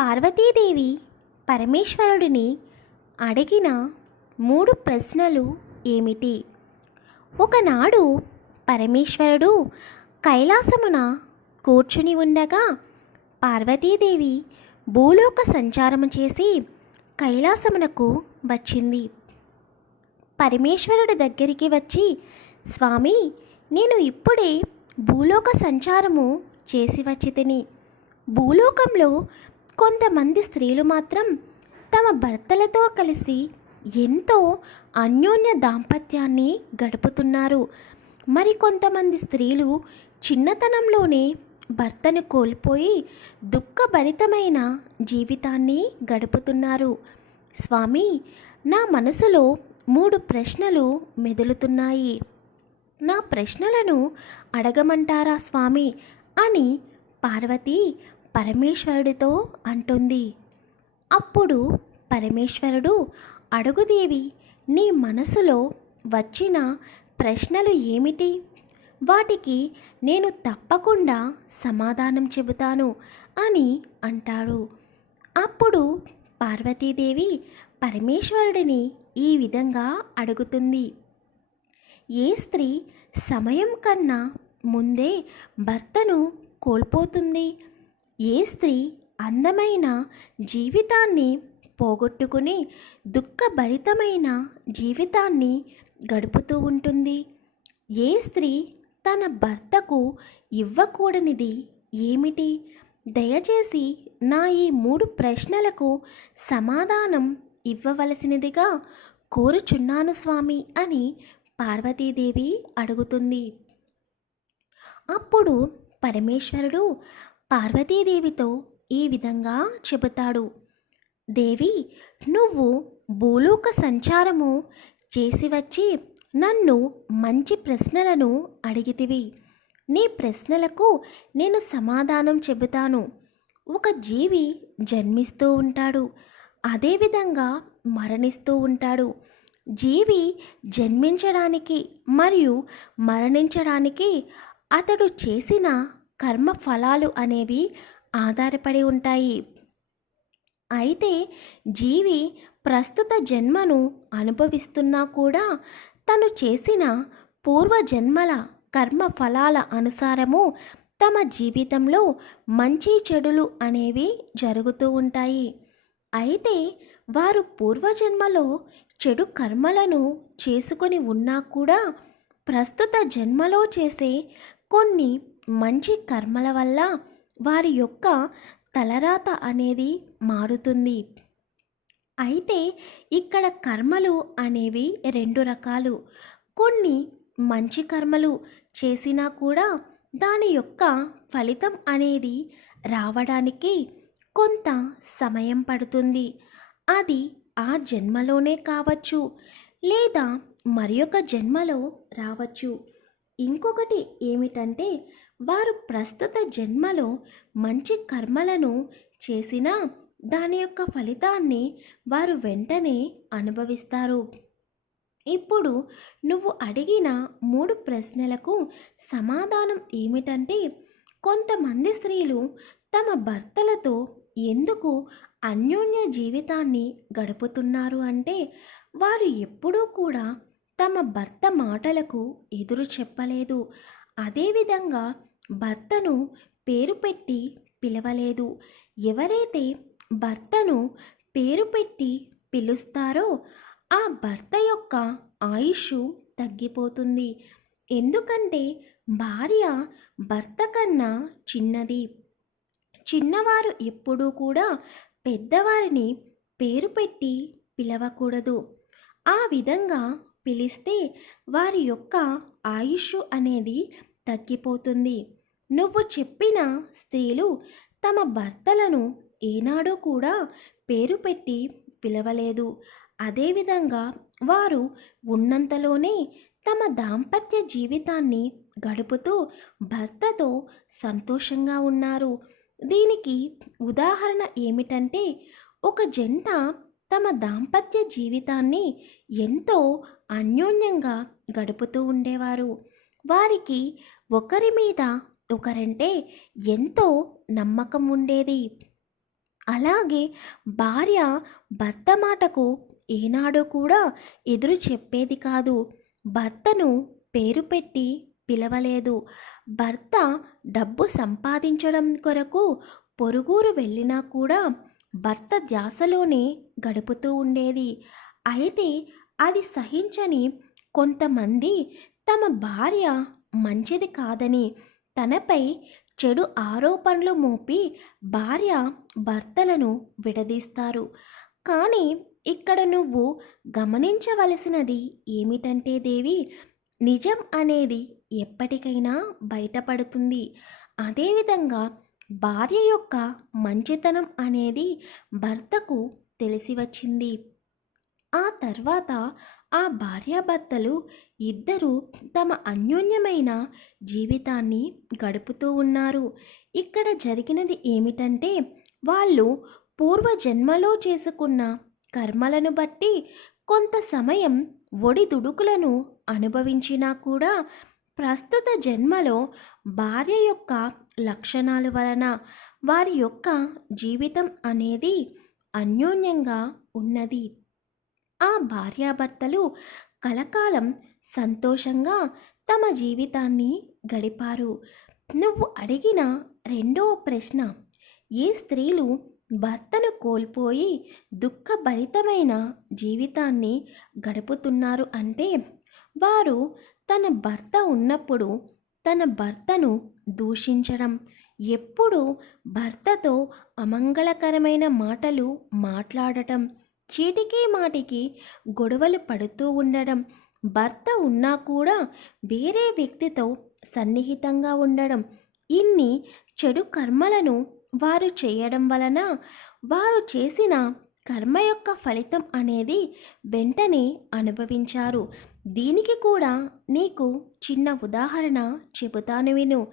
పార్వతీదేవి పరమేశ్వరుడిని అడిగిన మూడు ప్రశ్నలు ఏమిటి? ఒకనాడు పరమేశ్వరుడు కైలాసమున కూర్చుని ఉండగా పార్వతీదేవి భూలోక సంచారము చేసి కైలాసమునకు వచ్చింది. పరమేశ్వరుడి దగ్గరికి వచ్చి స్వామి నేను ఇప్పుడే భూలోక సంచారము చేసి వచ్చి తిని. భూలోకంలో కొంతమంది స్త్రీలు మాత్రం తమ భర్తలతో కలిసి ఎంతో అన్యోన్య దాంపత్యాన్ని గడుపుతున్నారు. మరి కొంతమంది స్త్రీలు చిన్నతనంలోనే భర్తను కోల్పోయి దుఃఖభరితమైన జీవితాన్ని గడుపుతున్నారు. స్వామి నా మనసులో మూడు ప్రశ్నలు మెదులుతున్నాయి. నా ప్రశ్నలను అడగమంటారా స్వామి? అని పార్వతి పరమేశ్వరుడితో అంటుంది. అప్పుడు పరమేశ్వరుడు అడుగుదేవి నీ మనసులో వచ్చిన ప్రశ్నలు ఏమిటి? వాటికి నేను తప్పకుండా సమాధానం చెబుతాను అని అంటాడు. అప్పుడు పార్వతీదేవి పరమేశ్వరుడిని ఈ విధంగా అడుగుతుంది. ఏ స్త్రీ సమయం కన్నా ముందే భర్తను కోల్పోతుంది? ఏ స్త్రీ అందమైన జీవితాన్ని పోగొట్టుకుని దుఃఖభరితమైన జీవితాన్ని గడుపుతూ ఉంటుంది? ఏ స్త్రీ తన భర్తకు ఇవ్వకూడనిది ఏమిటి? దయచేసి నా ఈ మూడు ప్రశ్నలకు సమాధానం ఇవ్వవలసినదిగా కోరుచున్నాను స్వామి అని పార్వతీదేవి అడుగుతుంది. అప్పుడు పరమేశ్వరుడు పార్వతీదేవితో ఈ విధంగా చెబుతాడు. దేవి నువ్వు భూలోక సంచారము చేసి వచ్చి నన్ను మంచి ప్రశ్నలను అడిగితివి. నీ ప్రశ్నలకు నేను సమాధానం చెబుతాను. ఒక జీవి జన్మిస్తూ ఉంటాడు. అదేవిధంగా మరణిస్తూ ఉంటాడు. జీవి జన్మించడానికి మరియు మరణించడానికి అతడు చేసిన కర్మ ఫలాలు అనేవి ఆధారపడి ఉంటాయి. అయితే జీవి ప్రస్తుత జన్మను అనుభవిస్తున్నా కూడా తను చేసిన పూర్వజన్మల కర్మ ఫలాల అనుసారము తమ జీవితంలో మంచి చెడులు అనేవి జరుగుతూ ఉంటాయి. అయితే వారు పూర్వజన్మలో చెడు కర్మలను చేసుకొని ఉన్నా కూడా ప్రస్తుత జన్మలో చేసే కొన్ని మంచి కర్మల వల్ల వారి యొక్క తలరాత అనేది మారుతుంది. అయితే ఇక్కడ కర్మలు అనేవి రెండు రకాలు. కొన్ని మంచి కర్మలు చేసినా కూడా దాని యొక్క ఫలితం అనేది రావడానికి కొంత సమయం పడుతుంది. అది ఆ జన్మలోనే కావచ్చు లేదా మరి జన్మలో రావచ్చు. ఇంకొకటి ఏమిటంటే వారు ప్రస్తుత జన్మలో మంచి కర్మలను చేసినా దాని యొక్క ఫలితాన్ని వారు వెంటనే అనుభవిస్తారు. ఇప్పుడు నువ్వు అడిగిన మూడు ప్రశ్నలకు సమాధానం ఏమిటంటే కొంతమంది స్త్రీలు తమ భర్తలతో ఎందుకు అన్యోన్య జీవితాన్ని గడుపుతున్నారు అంటే వారు ఎప్పుడూ కూడా తమ భర్త మాటలకు ఎదురు చెప్పలేదు. అదేవిధంగా భర్తను పేరు పెట్టి పిలవలేదు. ఎవరైతే భర్తను పేరు పెట్టి పిలుస్తారో ఆ భర్త యొక్క ఆయుష్ తగ్గిపోతుంది. ఎందుకంటే భార్య భర్త కన్నా చిన్నది. చిన్నవారు ఎప్పుడూ కూడా పెద్దవారిని పేరు పెట్టి పిలవకూడదు. ఆ విధంగా పిలిస్తే వారి యొక్క ఆయుష్ అనేది తగ్గిపోతుంది. నువ్వు చెప్పిన స్త్రీలు తమ భర్తలను ఏనాడూ కూడా పేరు పెట్టి పిలవలేదు. అదేవిధంగా వారు ఉన్నంతలోనే తమ దాంపత్య జీవితాన్ని గడుపుతూ భర్తతో సంతోషంగా ఉన్నారు. దీనికి ఉదాహరణ ఏమిటంటే ఒక జంట తమ దాంపత్య జీవితాన్ని ఎంతో అన్యోన్యంగా గడుపుతూ ఉండేవారు. వారికి ఒకరి మీద ఒకరంటే ఎంతో నమ్మకం ఉండేది. అలాగే భార్య భర్త మాటకు ఏనాడు కూడా ఎదురు చెప్పేది కాదు. భర్తను పేరు పెట్టి పిలవలేదు. భర్త డబ్బు సంపాదించడం కొరకు పొరుగురు వెళ్ళినా కూడా భర్త ధ్యాసలోనే గడుపుతూ ఉండేది. అయితే అది సహించని కొంతమంది తమ భార్య మంచిది కాదని తనపై చెడు ఆరోపణలు మోపి భార్య భర్తలను విడదీస్తారు. కానీ ఇక్కడ నువ్వు గమనించవలసినది ఏమిటంటే దేవి నిజం అనేది ఎప్పటికైనా బయటపడుతుంది. అదేవిధంగా భార్య యొక్క మంచితనం అనేది భర్తకు తెలిసి వచ్చింది. ఆ తర్వాత ఆ భార్యాభర్తలు ఇద్దరూ తమ అన్యోన్యమైన జీవితాన్ని గడుపుతూ ఉన్నారు. ఇక్కడ జరిగినది ఏమిటంటే వాళ్ళు పూర్వజన్మలో చేసుకున్న కర్మలను బట్టి కొంత సమయం ఒడిదుడుకులను అనుభవించినా కూడా ప్రస్తుత జన్మలో భార్య యొక్క లక్షణాల వలన వారి యొక్క జీవితం అనేది అన్యోన్యంగా ఉన్నది. ఆ భార్యాభర్తలు కలకాలం సంతోషంగా తమ జీవితాన్ని గడిపారు. నువ్వు అడిగిన రెండో ప్రశ్న ఏ స్త్రీలు భర్తను కోల్పోయి దుఃఖభరితమైన జీవితాన్ని గడుపుతున్నారు అంటే వారు తన భర్త ఉన్నప్పుడు తన భర్తను దూషించడం. ఎప్పుడు భర్తతో అమంగళకరమైన మాటలు మాట్లాడటం చీటికి మాటికి గొడవలు పడుతూ ఉండడం. భర్త ఉన్నా కూడా వేరే వ్యక్తితో సన్నిహితంగా ఉండడం. ఇన్ని చెడు కర్మలను వారు చేయడం వలన వారు చేసిన కర్మ యొక్క ఫలితం అనేది వెంటనే అనుభవించారు. దీనికి కూడా నీకు చిన్న ఉదాహరణ చెబుతాను విను.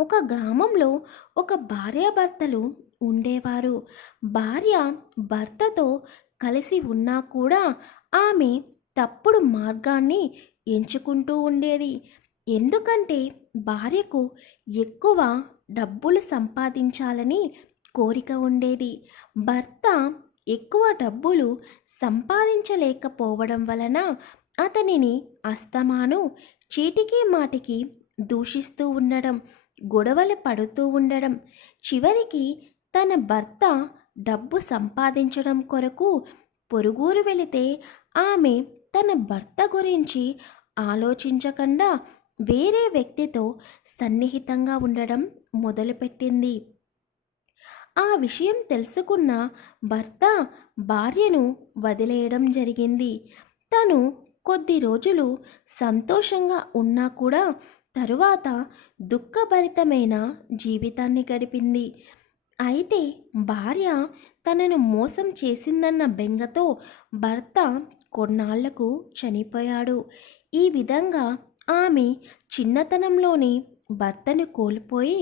ఒక గ్రామంలో ఒక భార్యాభర్తలు ఉండేవారు. భార్య భర్తతో కలిసి ఉన్నా కూడా ఆమె తప్పుడు మార్గాన్ని ఎంచుకుంటూ ఉండేది. ఎందుకంటే భార్యకు ఎక్కువ డబ్బులు సంపాదించాలని కోరిక ఉండేది. భర్త ఎక్కువ డబ్బులు సంపాదించలేకపోవడం వలన అతనిని అస్తమాను చీటికి మాటికి దూషిస్తూ ఉండడం గొడవలు పడుతూ ఉండడం చివరికి తన భర్త డబ్బు సంపాదించడం కొరకు పొరుగురు వెళితే ఆమె తన భర్త గురించి ఆలోచించకుండా వేరే వ్యక్తితో సన్నిహితంగా ఉండడం మొదలుపెట్టింది. ఆ విషయం తెలుసుకున్న భర్త భార్యను వదిలేయడం జరిగింది. తను కొద్ది రోజులు సంతోషంగా ఉన్నా కూడా తరువాత దుఃఖభరితమైన జీవితాన్ని గడిపింది. అయితే భార్య తనను మోసం చేసిందన్న బెంగతో భర్త కొన్నాళ్ళకు చనిపోయాడు. ఈ విధంగా ఆమె చిన్నతనంలోని భర్తను కోల్పోయి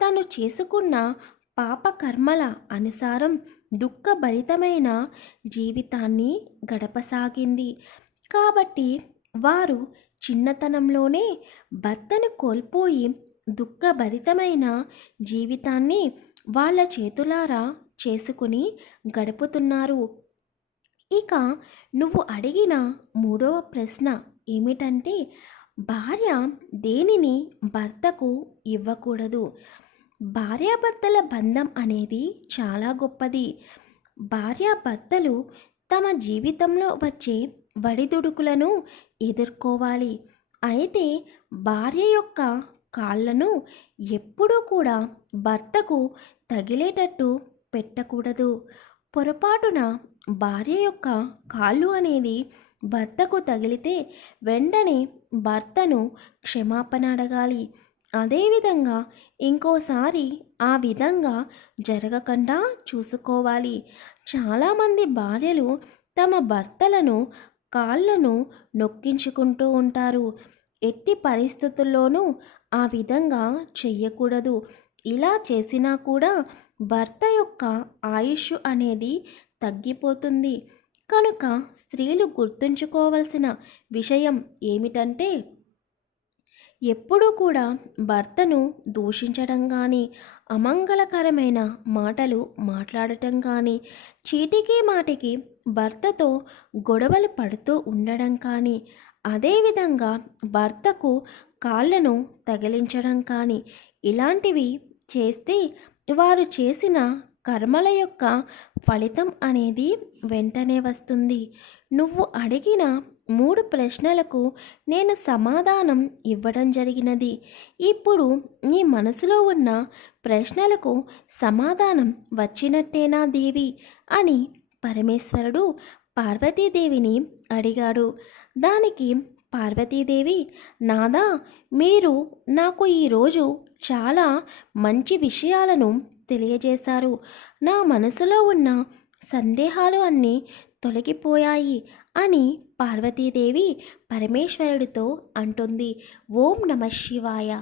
తను చేసుకున్న పాపకర్మల అనుసారం దుఃఖభరితమైన జీవితాన్ని గడపసాగింది. కాబట్టి వారు చిన్నతనంలోనే భర్తను కోల్పోయి దుఃఖభరితమైన జీవితాన్ని వాళ్ళ చేతులారా చేసుకుని గడుపుతున్నారు. ఇక నువ్వు అడిగిన మూడవ ప్రశ్న ఏమిటంటే భార్య దేనిని భర్తకు ఇవ్వకూడదు? భార్యాభర్తల బంధం అనేది చాలా గొప్పది. భార్యాభర్తలు తమ జీవితంలో వచ్చే వడిదుడుకులను ఎదుర్కోవాలి. అయితే భార్య యొక్క కాళ్ళను ఎప్పుడూ కూడా భర్తకు తగిలేటట్టు పెట్టకూడదు. పొరపాటున భార్య యొక్క కాళ్ళు అనేది భర్తకు తగిలితే వెంటనే భర్తను క్షమాపణ అడగాలి. అదేవిధంగా ఇంకోసారి ఆ విధంగా జరగకుండా చూసుకోవాలి. చాలామంది భార్యలు తమ భర్తలను కాళ్ళను నొక్కించుకుంటూ ఉంటారు. ఎట్టి పరిస్థితుల్లోనూ ఆ విధంగా చెయ్యకూడదు. ఇలా చేసినా కూడా భర్త యొక్క ఆయుష్ అనేది తగ్గిపోతుంది. కనుక స్త్రీలు గుర్తుంచుకోవలసిన విషయం ఏమిటంటే ఎప్పుడూ కూడా భర్తను దూషించడం కానీ అమంగళకరమైన మాటలు మాట్లాడటం కానీ చీటికి మాటికి భర్తతో గొడవలు పడుతూ ఉండడం కానీ అదేవిధంగా భర్తకు కాళ్ళను తగిలించడం కానీ ఇలాంటివి చేస్తే వారు చేసిన కర్మల యొక్క ఫలితం అనేది వెంటనే వస్తుంది. నువ్వు అడిగిన మూడు ప్రశ్నలకు నేను సమాధానం ఇవ్వడం జరిగినది. ఇప్పుడు నీ మనసులో ఉన్న ప్రశ్నలకు సమాధానం వచ్చినట్టేనా దేవి? అని పరమేశ్వరుడు పార్వతీదేవిని అడిగాడు. దానికి పార్వతీదేవి నాదా మీరు నాకు ఈరోజు చాలా మంచి విషయాలను తెలియజేశారు. నా మనసులో ఉన్న సందేహాలు అన్నీ తొలగిపోయాయి అని పార్వతీదేవి పరమేశ్వరుడితో అంటుంది. ఓం నమ శివాయ.